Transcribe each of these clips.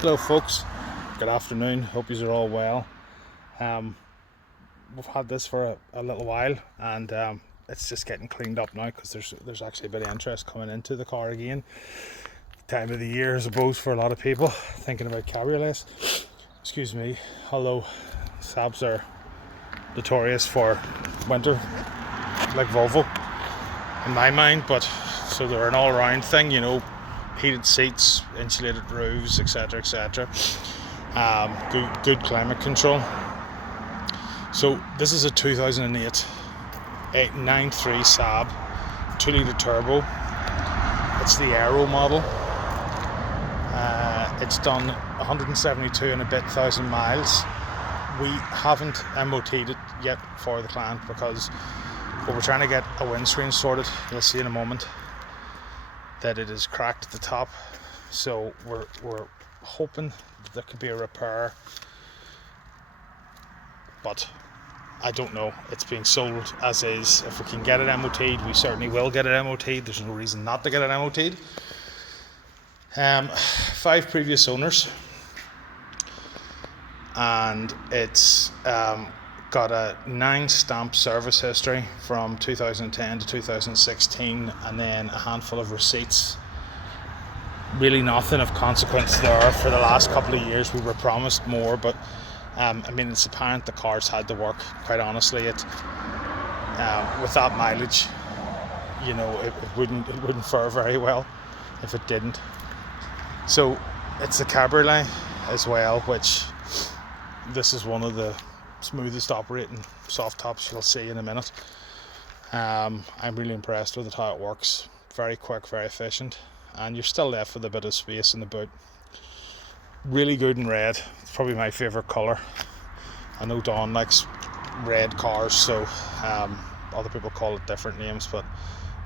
Hello folks, good afternoon, hope you are all well. We've had this for a little while, and it's just getting cleaned up now because there's actually a bit of interest coming into the car again. Time of the year, I suppose, for a lot of people thinking about cabriolets. Excuse me. Although Saabs are notorious for winter, like Volvo in my mind, but so they're an all-round thing, you know. Heated seats, insulated roofs, etc, etc. Good climate control. So this is a 2008 893 Saab 2-litre turbo. It's the Aero model. It's done 172 and a bit thousand miles. We haven't MOT'd it yet for the client because we're trying to get a windscreen sorted. You'll see in a moment that it is cracked at the top, so we're hoping that there could be a repair, but I don't know. It's being sold as is. If we can get it MOT'd, we certainly will get it MOT'd. There's no reason not to get it MOT'd. 5 previous owners, and it's got a 9-stamp service history from 2010 to 2016, and then a handful of receipts. Really nothing of consequence there. For the last couple of years we were promised more, but I mean, it's apparent the car's had to work, quite honestly. It with that mileage, you know, it wouldn't fare very well if it didn't. So it's the Cabriolet as well, which this is one of the smoothest operating soft tops you'll see in a minute. I'm really impressed with it, how it works. Very quick, very efficient, and you're still left with a bit of space in the boot. Really good in red. It's probably my favourite colour. I know Dawn likes red cars, so other people call it different names, but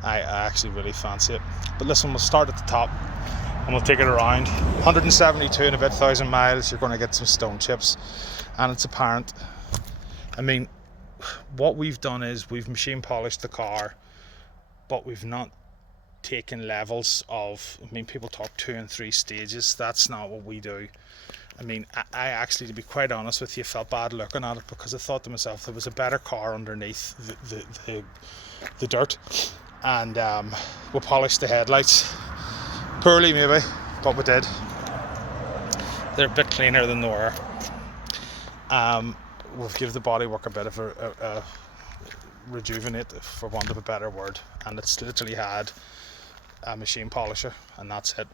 I actually really fancy it. But listen, we'll start at the top and we'll take it around. 172 and a bit thousand miles. You're going to get some stone chips, and it's apparent. I mean, what we've done is we've machine polished the car, but we've not taken levels of, I mean, people talk 2 and 3 stages. That's not what we do. I mean, I actually, to be quite honest with you, felt bad looking at it because I thought to myself there was a better car underneath the dirt, and we polished the headlights. Poorly maybe, but we did. They're a bit cleaner than they were. We've given the bodywork a bit of a rejuvenate, for want of a better word, and it's literally had a machine polisher, and that's it.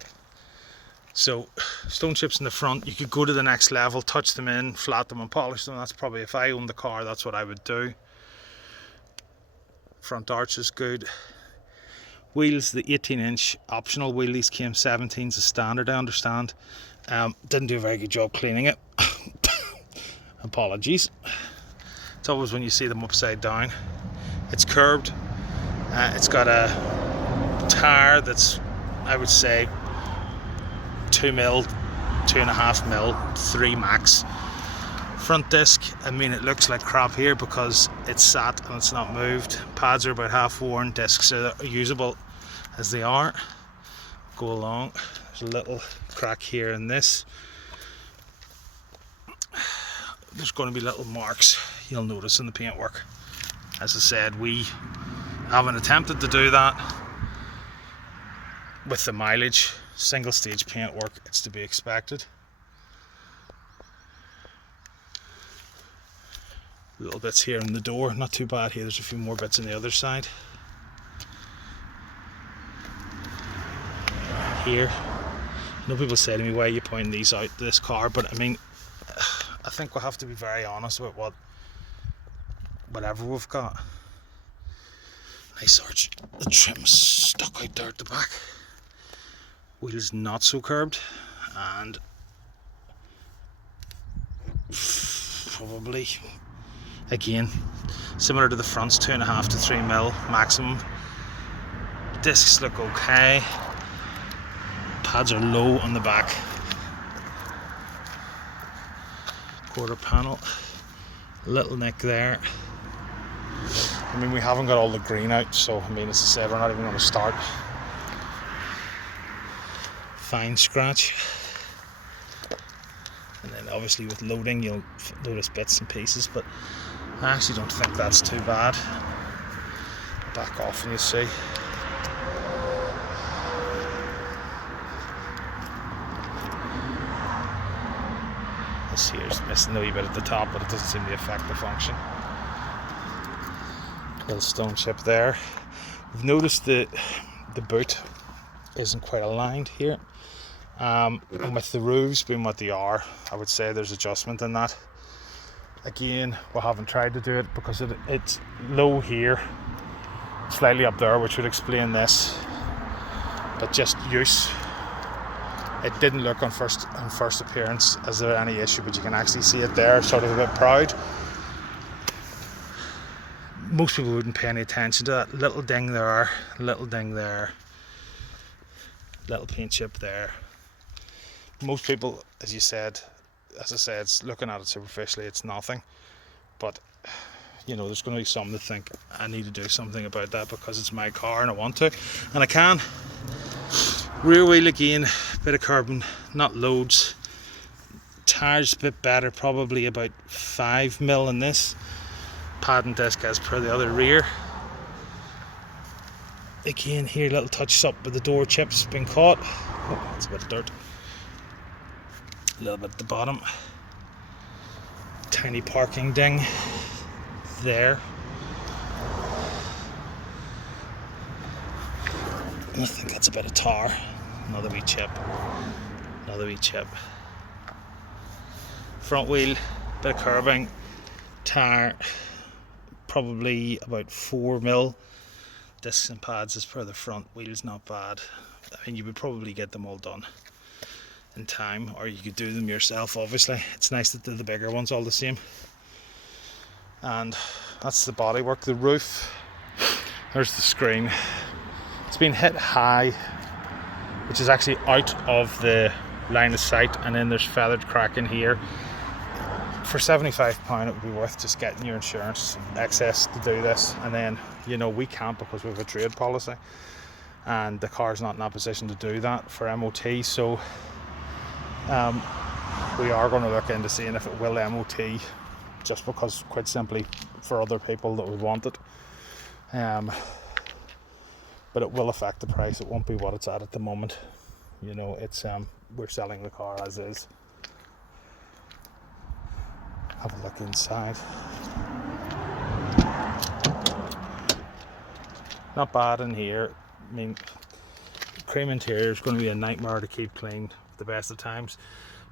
So stone chips in the front, you could go to the next level, touch them in, flat them and polish them. That's probably, if I owned the car, that's what I would do. Front arch is good. Wheels, the 18-inch optional wheel. These came 17s as standard, I understand. Didn't do a very good job cleaning it. Apologies. It's always when you see them upside down. It's curbed. It's got a tyre that's, I would say, 2 mil, 2.5 mil, 3 max. Front disc, I mean, it looks like crap here because it's sat and it's not moved. Pads are about half worn. Discs are usable as they are. Go along. There's a little crack here in this. There's going to be little marks you'll notice in the paintwork. As I said, we haven't attempted to do that with the mileage. Single stage paintwork, it's to be expected. Little bits here in the door, not too bad here. There's a few more bits on the other side. Here, I know people say to me, why are you pointing these out, this car? But I mean, I think we'll have to be very honest with whatever we've got. Nice arch. The trim's stuck out there at the back. Wheels not so curbed, and probably, again, similar to the fronts, 2.5 to 3 mil maximum. Discs look okay. Pads are low on the back. Quarter panel, little nick there. I mean, we haven't got all the green out, so I mean, as I said, we're not even going to start. Fine scratch. and then obviously with loading you'll notice bits and pieces, but I actually don't think that's too bad. Back off and you see. This here's missing a wee bit at the top, but it doesn't seem to affect the function. Little stone chip there. We've noticed that the boot isn't quite aligned here. And with the roofs being what they are, I would say there's adjustment in that. Again, we haven't tried to do it because it's low here, slightly up there, which would explain this. But just use. It didn't look on first appearance as there any issue, but you can actually see it there, sort of a bit proud. Most people wouldn't pay any attention to that little ding there, little ding there, little paint chip there. Most people, as I said, it's looking at it superficially, it's nothing. But you know, there's going to be some that think I need to do something about that because it's my car and I want to, and I can. Rear wheel again, bit of carbon, not loads. Tires a bit better, probably about 5mm in this. Padding disc as per the other rear. Again here, little touch up with the door chips been caught. Oh, it's a bit of dirt. A little bit at the bottom. Tiny parking ding there. I think that's a bit of tar. Another wee chip. Another wee chip. Front wheel, bit of curbing. Tire, probably about 4mm. Discs and pads as per the front wheel's not bad. I mean, you would probably get them all done in time, or you could do them yourself. Obviously, it's nice that they're the bigger ones all the same. And that's the bodywork. The roof, there's the screen. It's been hit high, which is actually out of the line of sight, and then there's feathered crack in here. For £75 it would be worth just getting your insurance excess to do this, and then, you know, we can't because we have a trade policy and the car's not in that position to do that for MOT, so we are going to look into seeing if it will MOT, just because, quite simply, for other people that would want it. But it will affect the price. It won't be what it's at the moment. You know, it's we're selling the car as is. Have a look inside. Not bad in here. I mean, cream interior is going to be a nightmare to keep clean the best of times.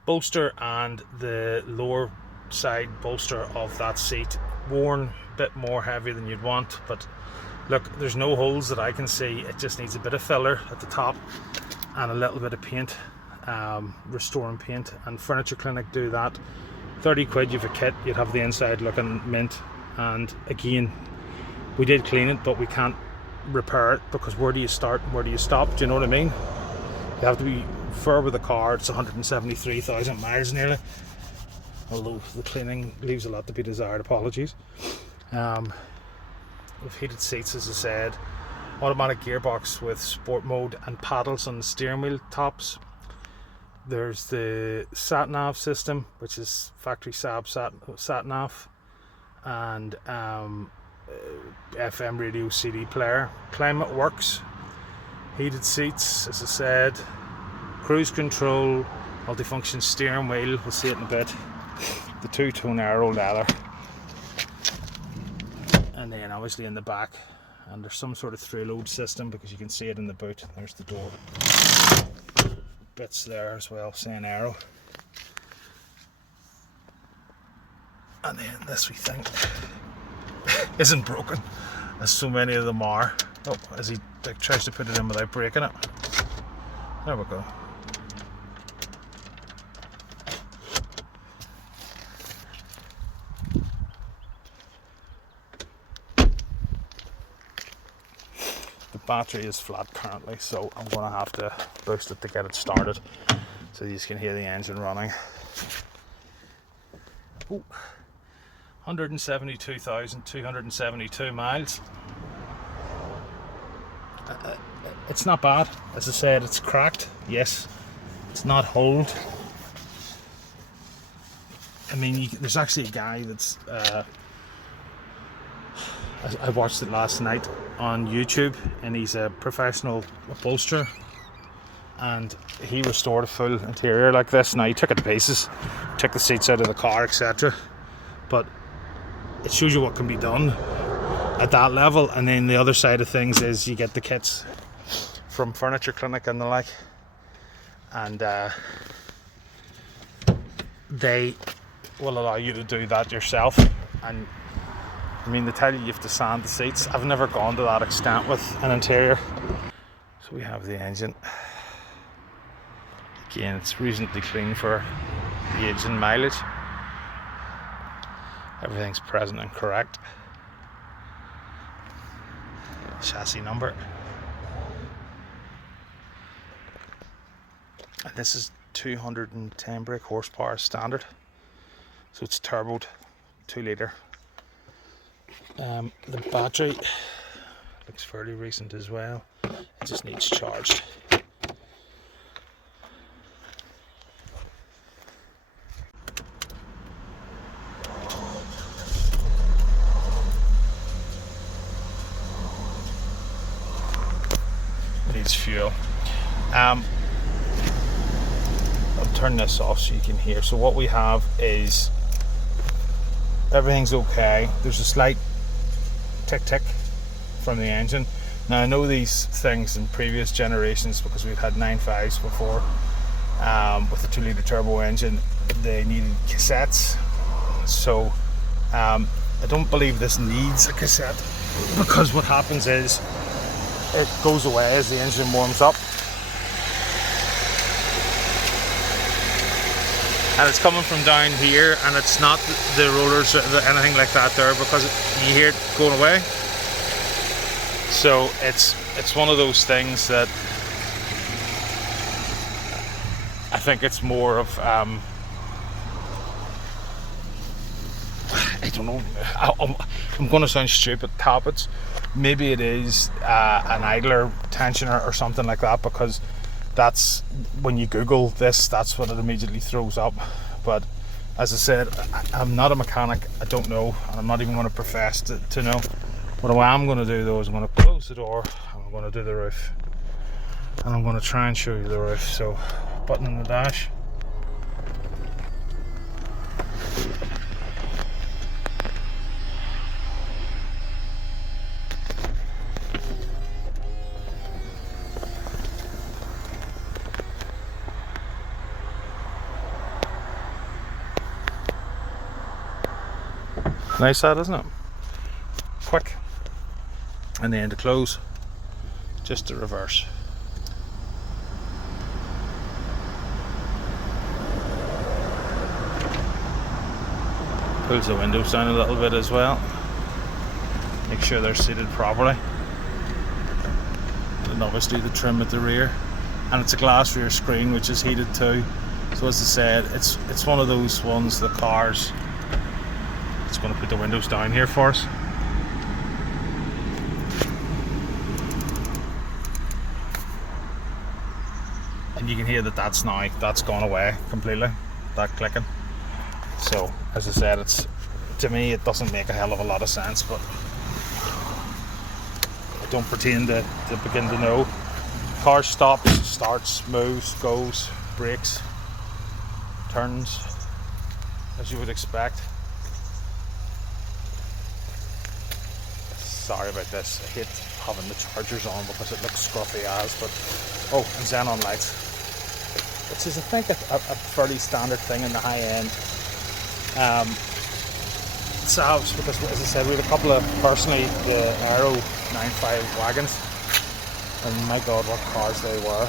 Bolster and the lower side bolster of that seat worn a bit more heavy than you'd want, but look, there's no holes that I can see. It just needs a bit of filler at the top and a little bit of paint, restoring paint, and Furniture Clinic do that. 30 quid, you've a kit, you'd have the inside looking mint. And again, we did clean it, but we can't repair it, because where do you start and where do you stop? Do you know what I mean? You have to be fair with the car. It's 173,000 miles nearly, although the cleaning leaves a lot to be desired. Apologies. With heated seats, as I said, automatic gearbox with sport mode and paddles on the steering wheel tops. There's the sat nav system, which is factory Saab sat nav, and FM radio, CD player. Climate works, heated seats, as I said, cruise control, multifunction steering wheel, we'll see it in a bit, the two-tone Aero leather, and then obviously in the back, and there's some sort of through-load system, because you can see it in the boot. There's the door bits there as well, saying Aero. And then this wee thing isn't broken, as so many of them are. Oh, as he tries to put it in without breaking it. There we go. The battery is flat currently, so I'm going to have to boost it to get it started, so you can hear the engine running. Ooh. 172,272 miles. It's not bad. As I said, it's cracked. Yes, it's not holed. mean, there's actually a guy that's I watched it last night on YouTube, and he's a professional upholsterer, and he restored a full interior like this. Now he took it to pieces, took the seats out of the car, etc. But it shows you what can be done at that level. And then the other side of things is you get the kits from Furniture Clinic and the like, and they will allow you to do that yourself. And I mean, they tell you have to sand the seats. I've never gone to that extent with an interior. So we have the engine. Again, it's reasonably clean for the age and mileage. Everything's present and correct. Chassis number. And this is 210 brake horsepower standard. So it's turboed, 2 litre. The battery looks fairly recent as well. It just needs charged. Needs fuel. I'll turn this off so you can hear. So what we have is everything's okay. There's a slight tick tick from the engine. Now I know these things in previous generations, because we've had 9.5s before with the 2 litre turbo engine, they needed cassettes. So I don't believe this needs a cassette, because what happens is it goes away as the engine warms up. And it's coming from down here, and it's not the rollers or anything like that there, because you hear it going away. So it's one of those things that I think it's more of I don't know. I'm going to sound stupid. Tappets. Maybe it is an idler tensioner or something like that, because that's when you Google this, that's what it immediately throws up. But as I said, I'm not a mechanic. I don't know, and I'm not even going to profess to know. What I'm going to do though is I'm going to close the door, and I'm going to do the roof, and I'm going to try and show you the roof. So, button in the dash. Nice that, isn't it? Quick. And then to close, just to reverse. Pulls the windows down a little bit as well. Make sure they're seated properly. And obviously the trim at the rear. And it's a glass rear screen, which is heated too. So as I said, it's one of those ones, the cars. It's going to put the windows down here for us. And you can hear that's gone away completely, that clicking. So as I said, to me it doesn't make a hell of a lot of sense, but I don't pretend to begin to know. Car stops, starts, moves, goes, brakes, turns, as you would expect. Sorry about this, I hate having the chargers on because it looks scruffy as, but oh, and xenon lights, which is I think a fairly standard thing in the high end Saabs, because as I said, we have a couple of, personally, the Aero 9.5 wagons, and my god what cars they were.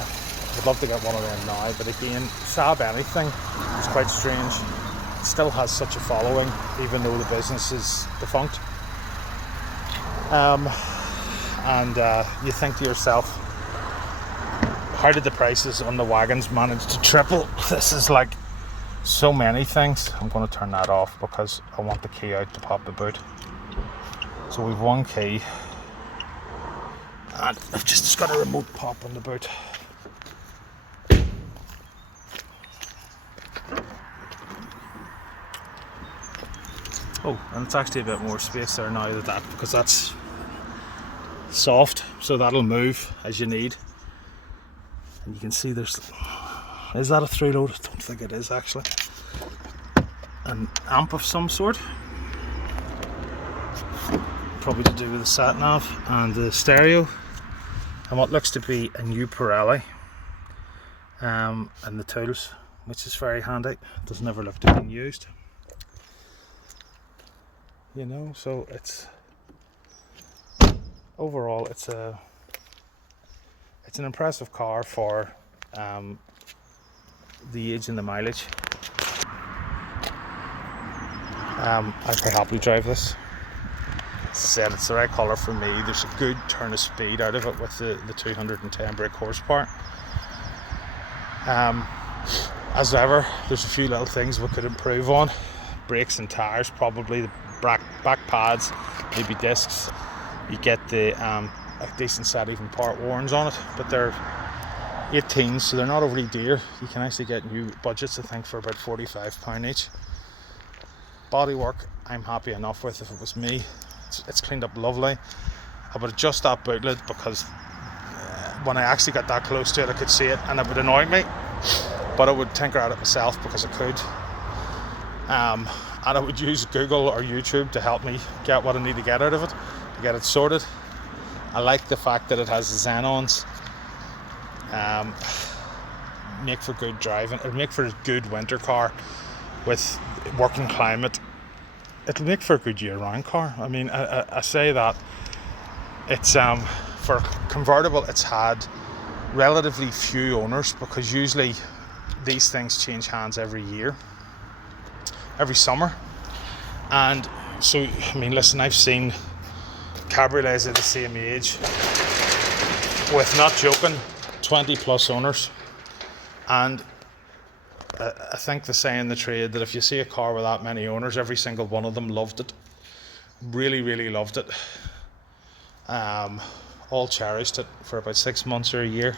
I'd love to get one of them now, but again, Saab anything is quite strange. It still has such a following even though the business is defunct. And you think to yourself, how did the prices on the wagons manage to triple? This is like so many things. I'm going to turn that off because I want the key out to pop the boot. So we've one key, and I've just got a remote pop on the boot. Oh, and it's actually a bit more space there now because that's soft, so that'll move as you need. And you can see is that a through load? I don't think it is actually. An amp of some sort, probably to do with the sat nav and the stereo, and what looks to be a new Pirelli, and the tools, which is very handy. Doesn't ever look to be used, you know. So it's overall it's an impressive car for the age and the mileage. I could happily drive this. As I said, it's the right colour for me. There's a good turn of speed out of it with the 210 brake horsepower. As ever, there's a few little things we could improve on. Brakes and tyres, probably the back pads, maybe discs. You get the a decent set even part warrants on it, but they're 18s, so they're not overly dear. You can actually get new budgets, I think, for about £45 each. Bodywork, I'm happy enough with. If it was me, it's cleaned up lovely. I would adjust that boot lid because when I actually got that close to it, I could see it, and it would annoy me. But I would tinker at it myself because I could. And I would use Google or YouTube to help me get what I need to get out of it, to get it sorted. I like the fact that it has the xenons. Make for good driving. It'll make for a good winter car with working climate. It'll make for a good year-round car. I mean, I say that it's for a convertible, it's had relatively few owners because usually these things change hands every summer. And so, I mean, listen, I've seen cabriolets of the same age with, not joking, 20 plus owners. And I think they say in the trade that if you see a car with that many owners, every single one of them loved it. Really, really loved it. All cherished it for about 6 months or a year.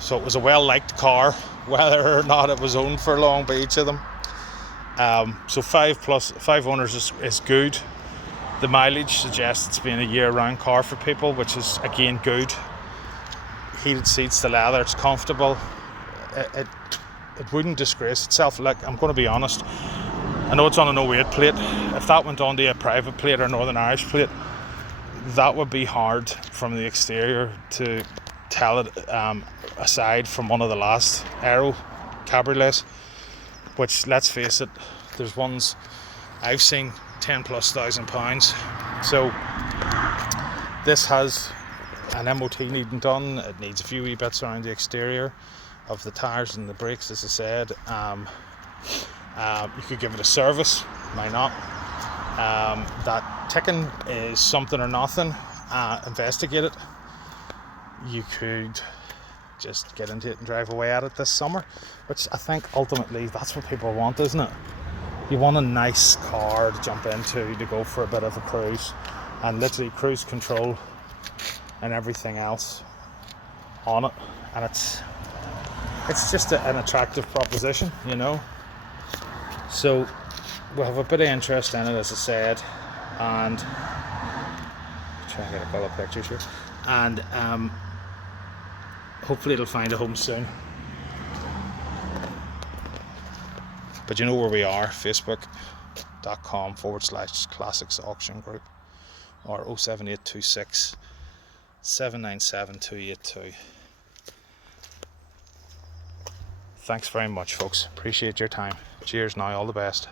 So it was a well-liked car, whether or not it was owned for long by each of them. So 5 owners is good. The mileage suggests it's been a year-round car for people, which is again good. Heated seats, the leather, it's comfortable. It wouldn't disgrace itself. Like, I'm going to be honest, I know it's on an 08 plate. If that went onto a private plate or Northern Irish plate, that would be hard from the exterior to tell it, aside from one of the last Aero Cabriolets, which, let's face it, there's ones I've seen £10,000+. So this has an MOT needing done. It needs a few wee bits around the exterior of the tyres and the brakes, as I said. You could give it a service, why not? That ticking is something or nothing. Investigate it. You could just get into it and drive away at it this summer, which I think ultimately that's what people want, isn't it? You want a nice car to jump into, to go for a bit of a cruise, and literally cruise control and everything else on it, and it's just an attractive proposition, you know. So we'll have a bit of interest in it, as I said, and try and get a couple of pictures here, and hopefully it'll find a home soon. But you know where we are, facebook.com/Classix auction group, or 07826 797 282. Thanks very much, folks. Appreciate your time. Cheers now, all the best.